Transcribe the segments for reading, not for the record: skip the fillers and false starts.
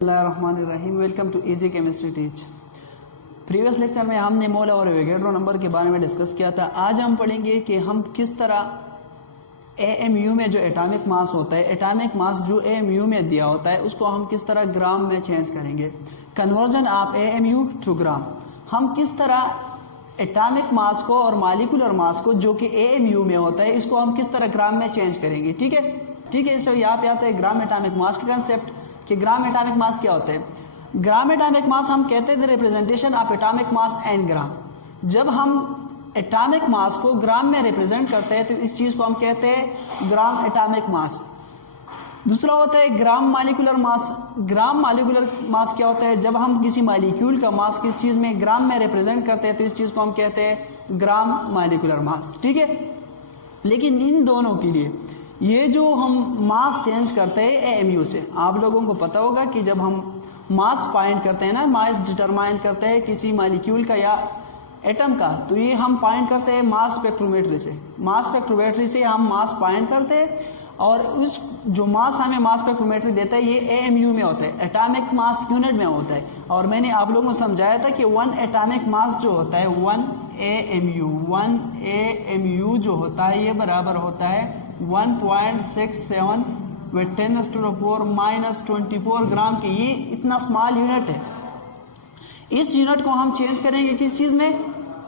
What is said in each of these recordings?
बिस्मिल्लाहिर्रहमानिर्रहीम। Welcome to easy chemistry teach. Previous lecture में हमने मोल और एवोगैड्रो नंबर के बारे में डिस्कस किया था। आज हम पढ़ेंगे कि हम किस तरह एएमयू में जो एटॉमिक मास होता है, एटॉमिक मास जो एएमयू में दिया होता है उसको हम किस तरह ग्राम में चेंज करेंगे। कन्वर्जन ऑफ एएमयू टू ग्राम, हम किस तरह एटॉमिक मास को और मॉलिक्यूलर मास को जो कि एएमयू में होता है इसको हम किस तरह ग्राम में चेंज करेंगे। ठीक है। इसको यहाँ पे आता है ग्राम एटॉमिक मास का कंसेप्ट कि ग्राम एटॉमिक मास क्या होता है। ग्राम एटॉमिक मास हम कहते हैं the representation of atomic mass and gram. जब हम एटॉमिक मास को ग्राम में रिप्रेजेंट करते हैं तो इस चीज को हम कहते हैं ग्राम एटॉमिक मास। दूसरा होता है gram molecular mass. Gram molecular mass क्या होता है, जब हम किसी मॉलिक्यूल का मास किस चीज में ग्राम में रिप्रेजेंट करते हैं तो इस चीज को हम कहते हैं ग्राम मॉलिक्यूलर मास। ठीक है। लेकिन इन दोनों के लिए ये जो हम मास चेंज करते हैं एएमयू से, आप लोगों को पता होगा कि जब हम मास फाइंड करते हैं ना, मास डिटरमाइन करते हैं किसी मॉलिक्यूल का या एटम का, तो ये हम फाइंड करते हैं मास स्पेक्ट्रोमेट्री से। मास स्पेक्ट्रोमेट्री से हम मास फाइंड करते हैं और उस जो मास हमें मास स्पेक्ट्रोमेट्री देता है ये एएमयू में होता है, एटॉमिक मास यूनिट में होता है। और मैंने आप लोगों को समझाया था कि 1 एटॉमिक मास जो होता है 1 एएमयू जो होता है ये बराबर होता है 1.67 व 10⁻⁻24 ग्राम के। ये इतना स्मॉल यूनिट है। इस यूनिट को हम चेंज करेंगे किस चीज़ में,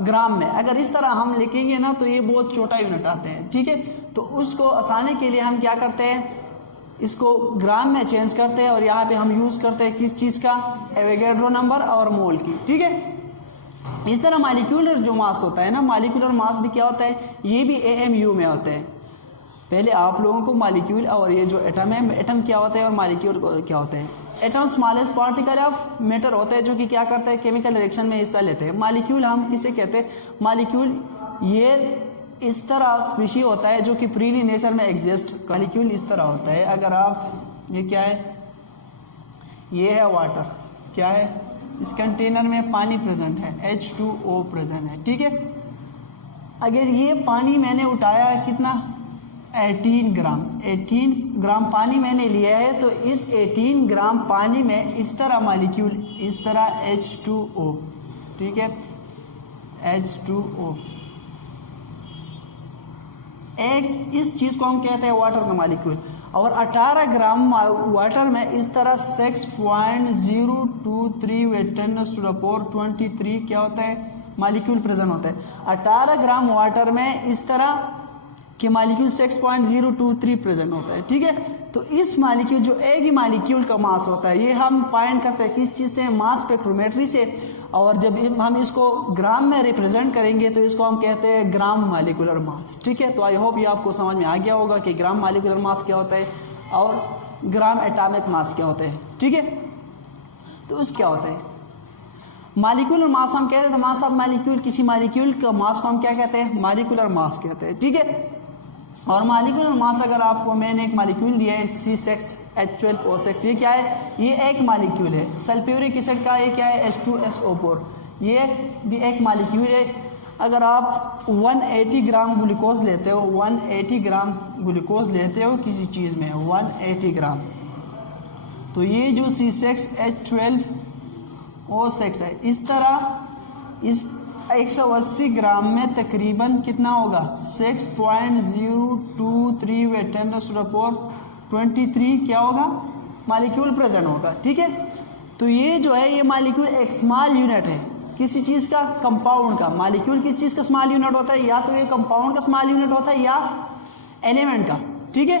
ग्राम में। अगर इस तरह हम लिखेंगे ना तो ये बहुत छोटा यूनिट आते हैं। ठीक है। तो उसको आसानी के लिए हम क्या करते हैं, इसको ग्राम में चेंज करते हैं और यहाँ पे हम यूज़ करते हैं किस चीज़ का, एवोगैड्रो नंबर और मोल की। ठीक है। इस तरह मॉलिक्यूलर जो मास होता है ना, मॉलिक्यूलर मास भी क्या होता है, ये भी एएमयू में होते हैं। पहले आप लोगों को मॉलिक्यूल और ये जो एटम है, एटम क्या होता है और मॉलिक्यूल क्या होता है। Atom smallest particle of matter होता है जो कि क्या करता है, केमिकल रिएक्शन में हिस्सा लेते हैं। मॉलिक्यूल हम किसे कहते हैं, मॉलिक्यूल ये इस तरह स्पीशी होता है जो कि फ्रीली नेचर में एग्जिस्ट। मॉलिक्यूल इस तरह होता है, अगर आप ये क्या है, ये है वाटर, क्या है, इस कंटेनर में पानी प्रेजेंट है, H2O प्रेजेंट है। ठीक है। अगर ये पानी मैंने उठाया कितना, 18 ग्राम, 18 ग्राम पानी मैंने लिया है, तो इस 18 ग्राम पानी में इस तरह मॉलिक्यूल, इस तरह H2O, ठीक है, H2O, एक इस चीज़ को हम कहते हैं वाटर का मॉलिक्यूल। और 18 ग्राम वाटर में इस तरह 6.023 व 10⁻23 क्या होता है, मॉलिक्यूल प्रेजेंट होता है। 18 ग्राम वाटर में इस तरह कि मॉलिक्यूल 6.023 प्रेजेंट होता है। ठीक है। तो इस मॉलिक्यूल जो एक ही मॉलिक्यूल का मास होता है ये हम फाइंड करते हैं किस चीज़ से, मास स्पेक्ट्रोमेट्री से। और जब हम इसको ग्राम में रिप्रेजेंट करेंगे तो इसको हम कहते हैं ग्राम मॉलिक्यूलर मास। ठीक है। तो आई होप ये आपको समझ में आ गया होगा कि ग्राम मॉलिक्यूलर मास क्या होता है और ग्राम एटॉमिक मास क्या होता है। ठीक है। तो उस क्या होता है, मॉलिक्यूलर मास हम कहते हैं, मास ऑफ मॉलिक्यूल, किसी मॉलिक्यूल का मास को हम क्या कहते हैं, मॉलिक्यूलर मास कहते हैं। ठीक है। और मॉलिक्यूलर मास अगर आपको मैंने एक मॉलिक्यूल दिया है C6H12O6, ये क्या है, ये एक मॉलिक्यूल है। सल्फ्यूरिक एसिड का ये क्या है, H2SO4, ये भी एक मॉलिक्यूल है। अगर आप 180 ग्राम ग्लूकोज लेते हो, 180 ग्राम ग्लूकोज लेते हो किसी चीज़ में, 180 ग्राम, तो ये जो C6H12O6 है, इस तरह इस 180 ग्राम में तकरीबन कितना होगा, 6.023 व 10⁻23 क्या होगा, मॉलिक्यूल प्रेजेंट होगा। ठीक है। तो ये जो है ये मॉलिक्यूल एक स्मॉल यूनिट है किसी चीज़ का, कंपाउंड का। मॉलिक्यूल किस चीज़ का स्मॉल यूनिट होता है, या तो ये कंपाउंड का स्मॉल यूनिट होता है या एलिमेंट का। ठीक है।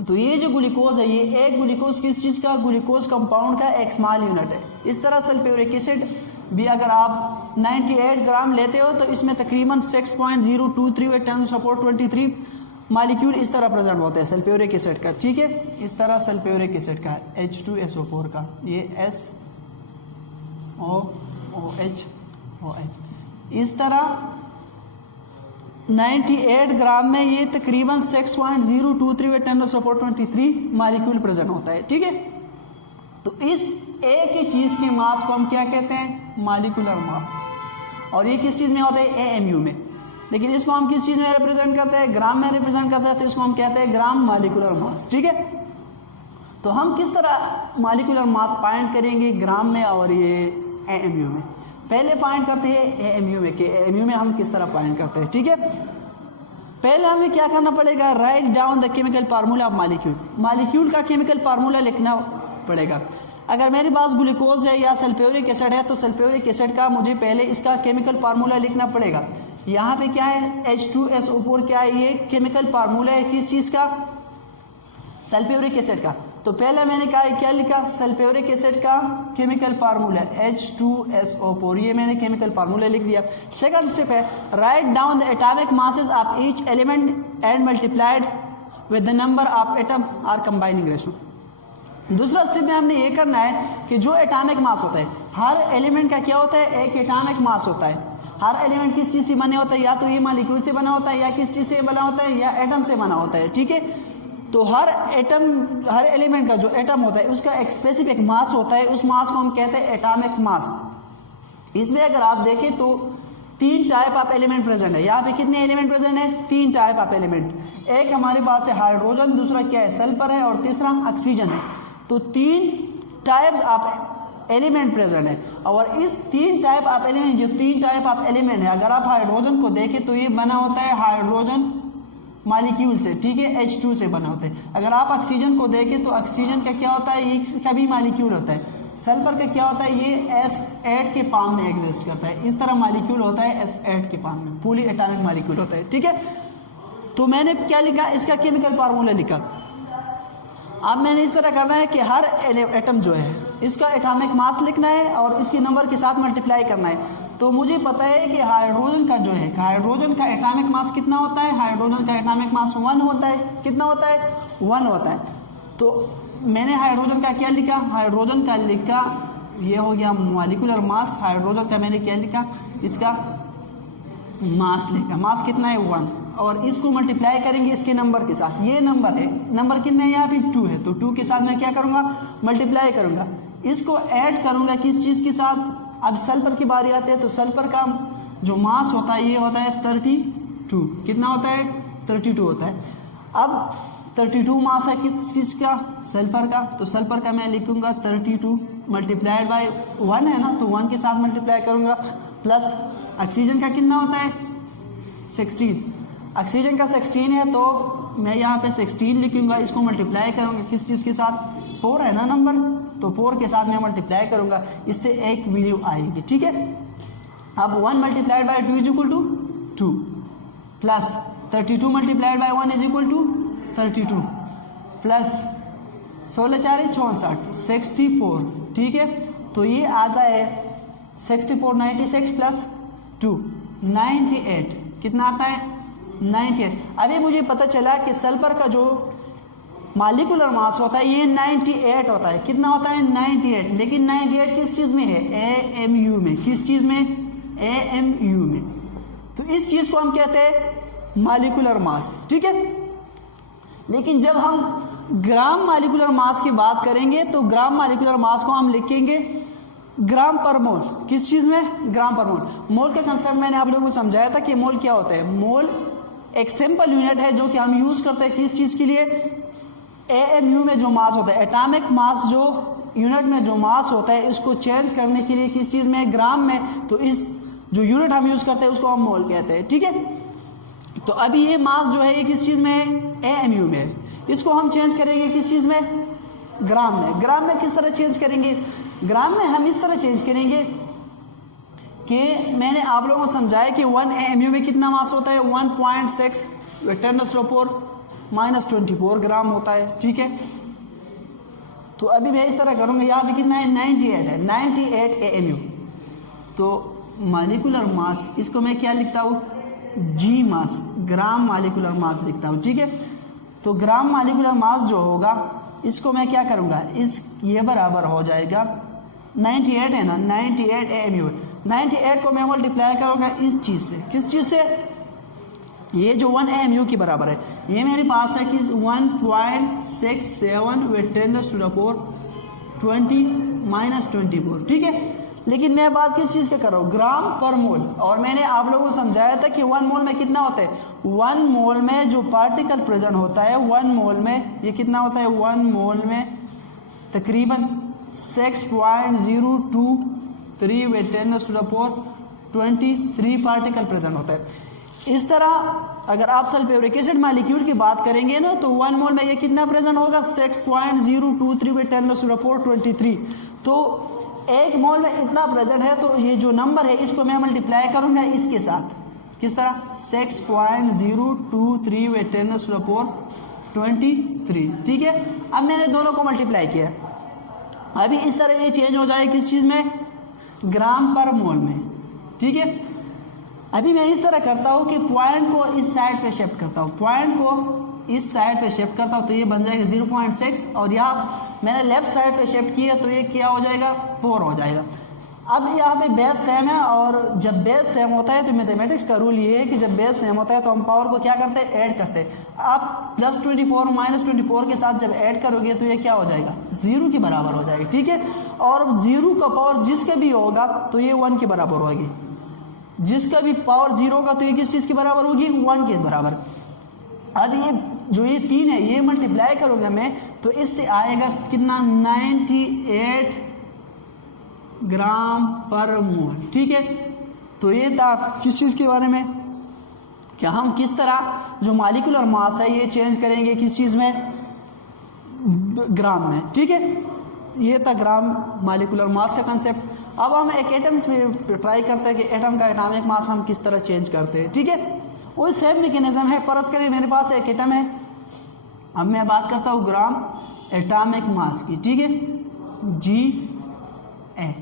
तो ये जो ग्लूकोज है ये एक ग्लूकोज किस चीज़ का, ग्लूकोज कंपाउंड का एक स्मॉल यूनिट है। इस तरह सल्फ्यूरिक एसिड भी अगर आप 98 ग्राम लेते हो तो इसमें तकरीबन 6.023 व 10⁻23 मॉलिक्यूल इस तरह प्रेजेंट होते हैं सल्फ्यूरिक एसिड का। ठीक है। इस तरह सल्फ्यूरिक एसिड का H2SO4 का, ये SOOH, इस तरह 98 ग्राम में ये तकरीबन 6.023 व 10⁻23 मॉलिक्यूल प्रेजेंट होता है। ठीक है। तो इस एक ही चीज़ के मास को हम क्या कहते हैं, मॉलिक्यूलर मास। और ये किस चीज़ में होता है, एएमयू में। लेकिन इसको हम किस चीज़ में रिप्रेजेंट करते हैं, ग्राम में रिप्रेजेंट करते हैं, तो इसको हम कहते हैं ग्राम मॉलिक्यूलर मास। ठीक है। तो हम किस तरह मॉलिक्यूलर मास फाइंड करेंगे ग्राम में और ये एएमयू में। पहले फाइंड करते हैं एएमयू में कि एएमयू में हम किस तरह फाइंड करते हैं, ठीक है। पहले हमें क्या करना पड़ेगा, right down the chemical formula of molecule. Molecule का केमिकल फार्मूला लिखना पड़ेगा। अगर मेरे पास ग्लूकोज है या सल्फ्यूरिक एसिड है तो सल्फ्यूरिक एसिड का मुझे पहले इसका केमिकल फार्मूला लिखना पड़ेगा। यहाँ पे क्या है, H2SO4 क्या है, ये केमिकल फार्मूला है किस चीज़ का, सल्फ्यूरिक एसिड का। तो पहले मैंने क्या लिखा, सल्फ्यूरिक एसिड का केमिकल फार्मूला H2SO4, ये मैंने केमिकल फार्मूला लिख दिया। सेकंड स्टेप है write down the atomic masses of each element and multiplied with the number of atom are combining ratio. दूसरा स्टेप में हमने ये करना है कि जो एटॉमिक मास होता है, हर एलिमेंट का क्या होता है, एक एटॉमिक मास होता है। हर एलिमेंट किस चीज़ से बने होता है, या तो ये मॉलिक्यूल से बना होता है, या किस चीज़ से बना होता है, या एटम से बना होता है, ठीक है। तो हर एलिमेंट का जो एटम होता है उसका एक स्पेसिफिक मास होता है, उस मास को हम कहते हैं एटॉमिक मास। इसमें अगर आप देखें तो 3 टाइप ऑफ एलिमेंट प्रेजेंट है। यहाँ पे कितने एलिमेंट प्रेजेंट है, 3 टाइप ऑफ एलिमेंट। एक हमारे पास है हाइड्रोजन, दूसरा क्या है, सल्फर है, और तीसरा ऑक्सीजन है। तो 3 टाइप ऑफ एलिमेंट प्रेजेंट है। और इस 3 टाइप ऑफ एलिमेंट, जो 3 टाइप ऑफ एलिमेंट है, अगर आप हाइड्रोजन को देखें तो ये बना होता है हाइड्रोजन मॉलिक्यूल से, ठीक है, H2 से बना होता है। अगर आप ऑक्सीजन को देखें तो ऑक्सीजन का क्या होता है, ये इसका भी मॉलिक्यूल होता है। सल्फर का क्या होता है, ये S8 के फॉर्म में एग्जिस्ट करता है। इस तरह मॉलिक्यूल होता है S8 के फॉर्म में, फुली एटॉमिक मॉलिक्यूल होता है, ठीक है। तो मैंने क्या लिखा, इसका केमिकल फार्मूला लिखा। अब मैंने इस तरह करना है कि हर एटम जो है इसका एटॉमिक मास लिखना है और इसके नंबर के साथ मल्टीप्लाई करना है। तो मुझे पता है कि हाइड्रोजन का जो है, हाइड्रोजन का एटॉमिक मास कितना होता है, हाइड्रोजन का एटॉमिक मास 1 होता है। कितना होता है, 1 होता है। तो मैंने हाइड्रोजन का क्या लिखा, हाइड्रोजन का लिखा, ये हो गया मॉलिक्यूलर मास। हाइड्रोजन का मैंने क्या लिखा, इसका मास लिखा। मास कितना है, 1, और इसको मल्टीप्लाई करेंगे इसके नंबर के साथ। ये नंबर है, नंबर कितना है यहाँ पे, 2 है। तो 2 के साथ मैं क्या करूँगा, मल्टीप्लाई करूँगा। इसको ऐड करूँगा किस चीज़ के साथ, अब सल्फर की बारी आती है तो सल्फर का जो मास होता है ये होता है 32। कितना होता है, 32 होता है। अब 32 मास है किस चीज़ का, सल्फर का। तो सल्फर का मैं लिखूँगा 32 मल्टीप्लाइड बाय 1 है ना, तो 1 के साथ मल्टीप्लाई करूँगा। प्लस ऑक्सीजन का कितना होता है, 16। ऑक्सीजन का 16 है तो मैं यहाँ पे 16 लिखूँगा। इसको मल्टीप्लाई करूँगा किस चीज़ के साथ, 4 है ना नंबर, तो 4 के साथ मैं मल्टीप्लाई करूँगा, इससे एक वैल्यू आएगी, ठीक है। अब 1 multiplied by 2 is equal to 2, plus 32 multiplied by 1 is equal to 32, plus 16 4 64, 64, ठीक है। तो ये आता है 64, 96 प्लस 2, 98। कितना आता है, 98। अभी मुझे पता चला कि सल्फर का जो मॉलिक्यूलर मास होता है ये 98 होता है। कितना होता है, 98। लेकिन 98 किस चीज़ में है, AMU में। किस चीज़ में, AMU में। तो इस चीज़ को हम कहते हैं मॉलिक्यूलर मास, ठीक है। लेकिन जब हम ग्राम मॉलिक्यूलर मास की बात करेंगे तो ग्राम मॉलिक्यूलर मास को हम लिखेंगे ग्राम पर मोल। किस चीज़ में, ग्राम पर मोल। मोल का कंसेप्ट मैंने आप लोगों को समझाया था कि मोल क्या होता है। मोल एक सिंपल यूनिट है जो कि हम यूज़ करते हैं किस चीज़ के लिए, AMU में जो मास होता है, एटॉमिक मास जो यूनिट में जो मास होता है, इसको चेंज करने के लिए किस चीज़ में, ग्राम में। तो इस जो यूनिट हम यूज़ करते हैं उसको हम मोल कहते हैं, ठीक है। तो अभी ये मास जो है ये किस चीज़ में है, AMU में है। इसको हम चेंज करेंगे किस चीज़ में, ग्राम में। ग्राम में किस तरह चेंज करेंगे, ग्राम में हम इस तरह चेंज करेंगे कि मैंने आप लोगों को समझाया कि 1 AMU में कितना मास होता है, 1.6 × 10⁻24 ग्राम होता है, ठीक है। तो अभी मैं इस तरह करूँगा, यहाँ पे कितना है, 98 है, 98 AMU। तो मॉलिक्यूलर मास, इसको मैं क्या लिखता हूँ, G मास, ग्राम मॉलिक्यूलर मास लिखता हूँ, ठीक है। तो ग्राम मॉलिक्यूलर मास जो होगा इसको मैं क्या करूँगा, ये बराबर हो जाएगा 98 है ना, 98 AMU। 98 को मैं मल्टीप्लाई करूँगा इस चीज़ से, किस चीज़ से, ये जो 1 AMU के बराबर है। ये मेरे पास है कि 1.67 × 10⁻20⁻24, ठीक है। लेकिन मैं बात किस चीज़ का कर रहा हूँ, ग्राम पर मोल। और मैंने आप लोगों को समझाया था कि 1 मोल में कितना होता है, 1 मोल में जो पार्टिकल प्रेजेंट होता है, 1 मोल में ये कितना होता है, 1 मोल में तकरीबन 6.023 वे 10⁻⁴ पार्टिकल प्रेजेंट होता है। इस तरह अगर आप सल्फ्यूरिक एसिड मालिक्यूल की बात करेंगे ना तो 1 मोल में ये कितना प्रेजेंट होगा 6.023 वे 10⁻⁴ तो 1 मोल में इतना प्रेजेंट है। तो ये जो नंबर है इसको मैं मल्टीप्लाई करूंगा इसके साथ, किस तरह 6.023 वे 10⁻⁴ ठीक है। अब मैंने दोनों को मल्टीप्लाई किया, अभी इस तरह ये चेंज हो जाए किस चीज़ में, ग्राम पर मोल में, ठीक है। अभी मैं इस तरह करता हूँ कि पॉइंट को इस साइड पे शिफ्ट करता हूँ, पॉइंट को इस साइड पे शिफ्ट करता हूँ तो ये बन जाएगा 0.6 और यहाँ मैंने लेफ्ट साइड पे शिफ्ट किया तो ये क्या हो जाएगा 4 हो जाएगा। अब यहाँ पे बेस सेम है और जब बेस सेम होता है तो मैथमेटिक्स का रूल ये है कि जब बेस सेम होता है तो हम पावर को क्या करते हैं, ऐड करते हैं। आप +24 -24 के साथ जब ऐड करोगे तो ये क्या हो जाएगा 0 के बराबर हो जाएगा, ठीक है। और 0 का पावर जिसका भी होगा तो ये 1 के बराबर होगी, जिसका भी पावर 0 होगा तो ये किस चीज़ के बराबर होगी 1 के बराबर। अब ये जो ये 3 है ये मल्टीप्लाई करूँगा मैं तो इससे आएगा कितना 98 ग्राम पर मोल, ठीक है। तो ये था किस चीज़ के बारे में, क्या हम किस तरह जो मॉलिक्यूलर मास है ये चेंज करेंगे किस चीज़ में, ग्राम में, ठीक है। ये था ग्राम मॉलिक्यूलर मास का कंसेप्ट। अब हम एक एटम पे ट्राई करते हैं कि एटम का एटॉमिक मास हम किस तरह चेंज करते हैं, ठीक है। वही सेम मैकेनिज्म है। फर्ज करिए मेरे पास एक एटम है, अब मैं बात करता हूँ ग्राम एटॉमिक मास की, ठीक है, GA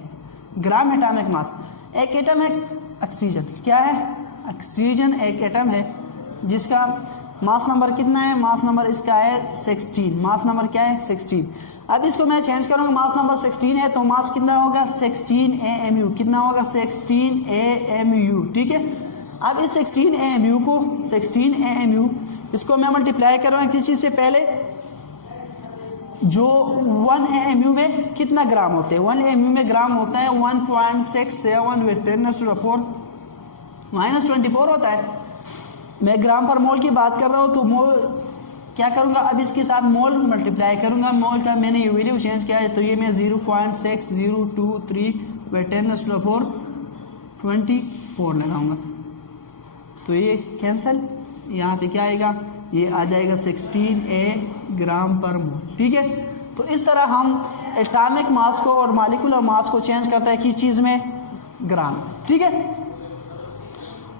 ग्राम एटॉमिक मास। एक एटम है ऑक्सीजन, क्या है ऑक्सीजन, एक एटम है जिसका मास नंबर कितना है, मास नंबर इसका है 16, मास नंबर क्या है 16। अब इसको मैं चेंज करूँगा, मास नंबर 16 है तो मास कितना होगा 16 AMU, कितना होगा 16 AMU, ठीक है। अब इस 16 AMU को 16 AMU इसको मैं मल्टीप्लाई करूँगा किस चीज़ से, पहले जो 1 AMU में कितना ग्राम होते हैं, 1 AMU में ग्राम होता है 1.67 वे 10⁻⁴ -24 होता है। मैं ग्राम पर मोल की बात कर रहा हूँ तो मोल क्या करूँगा, अब इसके साथ मोल मल्टीप्लाई करूँगा, मोल का मैंने ये वैल्यू चेंज किया है तो ये मैं 0.6023 वे 10⁻⁴ 24 लगाऊंगा तो ये कैंसिल, यहाँ पे क्या आएगा, ये आ जाएगा 16 ग्राम पर मोल, ठीक है। तो इस तरह हम एटॉमिक मास को और मॉलिक्यूलर मास को चेंज करते हैं किस चीज़ में, ग्राम, ठीक है।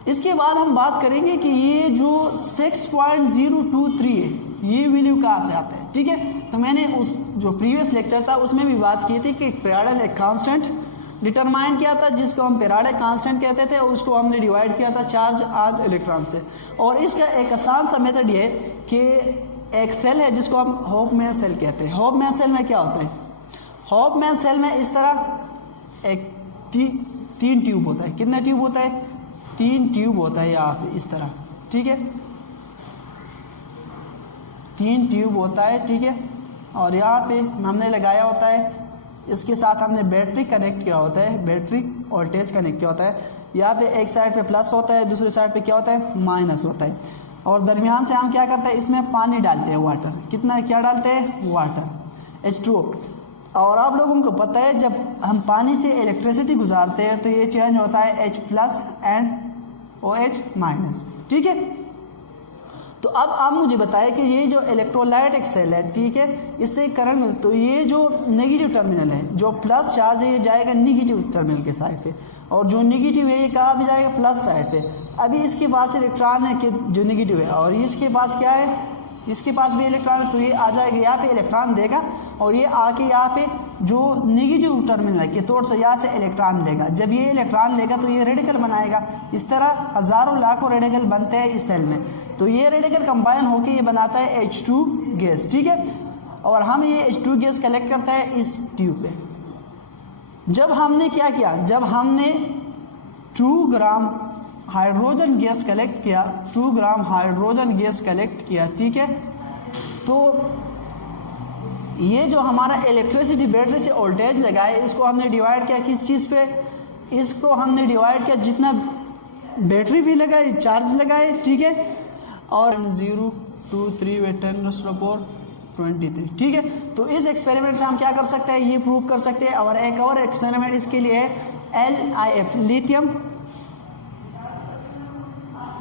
इसके बाद हम बात करेंगे कि ये जो 6.023 है ये वैल्यू कहाँ से आता है, ठीक है। तो मैंने उस जो प्रीवियस लेक्चर था उसमें भी बात की थी कि पीरियड एक कांस्टेंट डिटरमाइन किया था जिसको हम पीरियड कांस्टेंट कहते थे और उसको हमने डिवाइड किया था चार्ज आज इलेक्ट्रॉन से। और इसका एक आसान सा मेथड ये है कि एक सेल है जिसको हम होफमैन सेल कहते हैं। होफमैन सेल में क्या होता है, होफमैन सेल में इस तरह एक 3 ट्यूब होता है, कितना ट्यूब होता है 3 ट्यूब होता है यहाँ पे इस तरह, ठीक है, 3 ट्यूब होता है, ठीक है। और यहाँ पे हमने लगाया होता है, इसके साथ हमने बैटरी कनेक्ट किया होता है, बैटरी वोल्टेज कनेक्ट किया होता है। यहाँ पे एक साइड पे प्लस होता है, दूसरे साइड पे क्या होता है माइनस होता है। और दरमियान से हम क्या करते हैं, इसमें पानी डालते हैं, वाटर, कितना क्या डालते हैं वाटर H2O। और आप लोगों को पता है जब हम पानी से इलेक्ट्रिसिटी गुजारते हैं तो ये चेंज होता है H+ एंड OH-, ठीक है। तो अब आप मुझे बताएं कि ये जो इलेक्ट्रोलाइट एक सेल है, ठीक है, इससे करंट, तो ये जो नेगेटिव टर्मिनल है, जो प्लस चार्ज है ये जाएगा नेगेटिव टर्मिनल के साइड पे और जो नेगेटिव है ये कहाँ भी जाएगा प्लस साइड पे। अभी इसके पास इलेक्ट्रॉन है कि जो नेगेटिव है और इसके पास क्या है, इसके पास भी इलेक्ट्रॉन है तो ये आ जाएगा यहाँ पे इलेक्ट्रॉन देगा और ये आके यहाँ पे जो नेगेटिव टर्मिनल है के तौर से यहाँ से इलेक्ट्रॉन लेगा। जब ये इलेक्ट्रॉन लेगा तो ये रेडिकल बनाएगा। इस तरह हज़ारों लाखों रेडिकल बनते हैं इस सेल में। तो ये रेडिकल कंबाइन होकर ये बनाता है H2 गैस, ठीक है। और हम ये H2 गैस कलेक्ट करता है इस ट्यूब पे। जब हमने क्या किया, जब हमने 2 ग्राम हाइड्रोजन गैस कलेक्ट किया, 2 ग्राम हाइड्रोजन गैस कलेक्ट किया, ठीक है, तो ये जो हमारा इलेक्ट्रिसिटी बैटरी से वोल्टेज लगा है इसको हमने डिवाइड किया किस चीज़ पे, इसको हमने डिवाइड किया जितना बैटरी भी लगाए, चार्ज लगाए, ठीक है। और 023 वे 10⁻⁴ 23। ठीक है, तो इस एक्सपेरिमेंट से हम क्या कर सकते हैं, ये प्रूव कर सकते हैं। और एक और एक्सपेरिमेंट इसके लिए है LiF,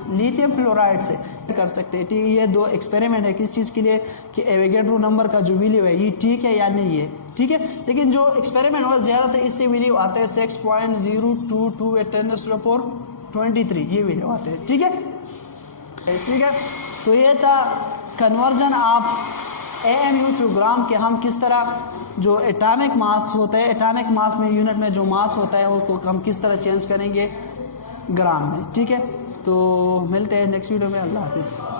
लिथियम क्लोराइड से कर सकते हैं। ठीक है, ये दो एक्सपेरिमेंट है किस चीज़ के लिए, कि एवोगैड्रो नंबर का जो वैल्यू है ये ठीक है या नहीं है। ठीक है, लेकिन जो एक्सपेरिमेंट हुआ ज़्यादातर इससे वैल्यू आते हैं 6.022 × 10⁻23 ये वैल्यू आते हैं। ठीक है, ठीक है, तो ये था कन्वर्जन ऑफ AMU टू ग्राम, के हम किस तरह जो एटॉमिक मास होता है, एटॉमिक मास में यूनिट में जो मास होता है वो हम किस तरह चेंज करेंगे ग्राम में। ठीक है, तो मिलते हैं नेक्स्ट वीडियो में। अल्लाह हाफिज़।